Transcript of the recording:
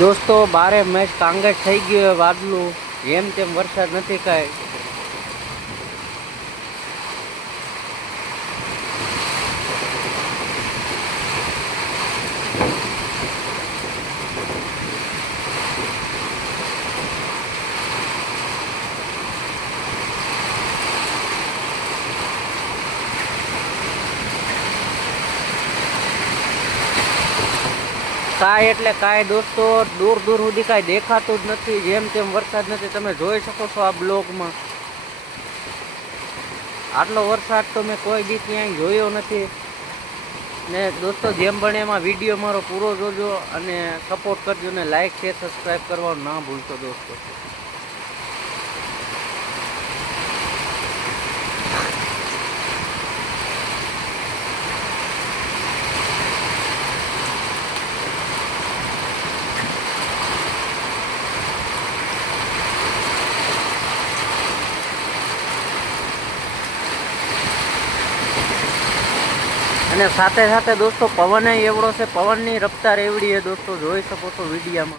દોસ્તો બારે મેચ કાંગેટ થઈ ગયું વાદળું જેમ તેમ વરસાદ નથી કાંઈ. કાંઈ એટલે કાંઈ દોસ્તો, દૂર દૂર સુધી કાંઈ દેખાતું જ નથી, જેમ તેમ વરસાદ નથી. તમે જોઈ શકો છો આ બ્લોકમાં આટલો વરસાદ તો મેં કોઈ દી ક્યાંય જોયો નથી. ને દોસ્તો જેમ બને એમાં વિડીયો મારો પૂરો જોજો અને સપોર્ટ કરજો ને લાઈક શેર સબસ્ક્રાઈબ કરવાનું ના ભૂલશો દોસ્તો. અને સાથે સાથે દોસ્તો પવન એવડો છે, પવનની રફતાર એવડી છે દોસ્તો, જોઈ શકો છો વિડીયામાં.